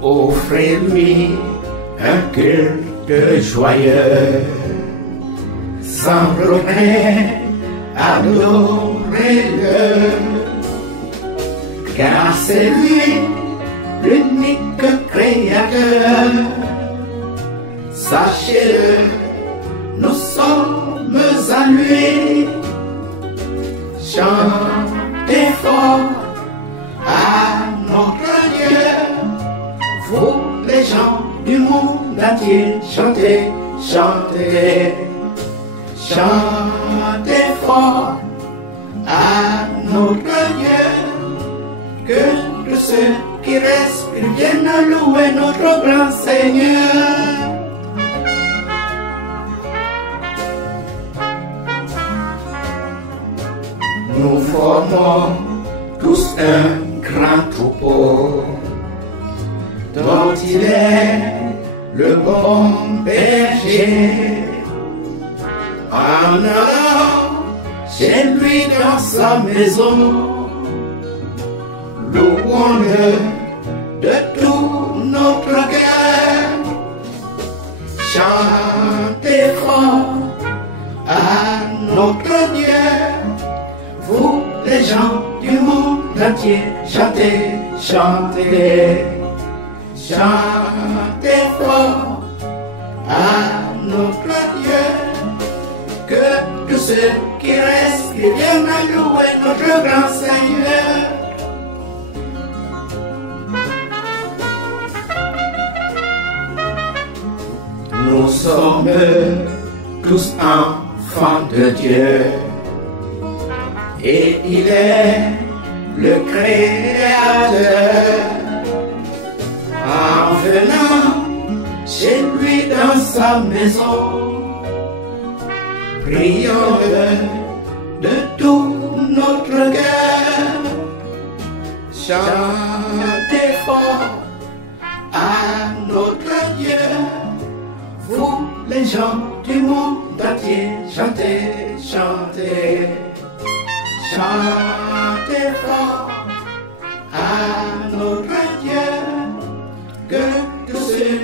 Offrez-lui un culte joyeux, sans regret, adorez-le, car c'est lui l'unique créateur. Sachez-le, nous sommes à lui. Chantez fort à notre Dieu, vous les gens du monde entier, chantez, chantez, chantez fort à notre Dieu, que tous ceux qui respirent viennent louer notre grand Seigneur. Nous formons tous un grand troupeau dont il est le bon berger. En allant chez lui dans sa maison, louons-le de tout notre cœur. Chantez fort à notre Dieu, vous les gens du monde entier, chantez, chantez, chantez fort à notre Dieu, que tous ceux qui restent viennent à louer notre grand Seigneur. Nous sommes tous enfants de Dieu, et il est le Créateur. En venant chez lui dans sa maison, prions-le de tout notre cœur. Chantez fort à notre Dieu, vous les gens du monde entier, chantez, chantez, chantez fort à notre Dieu, que tous ceux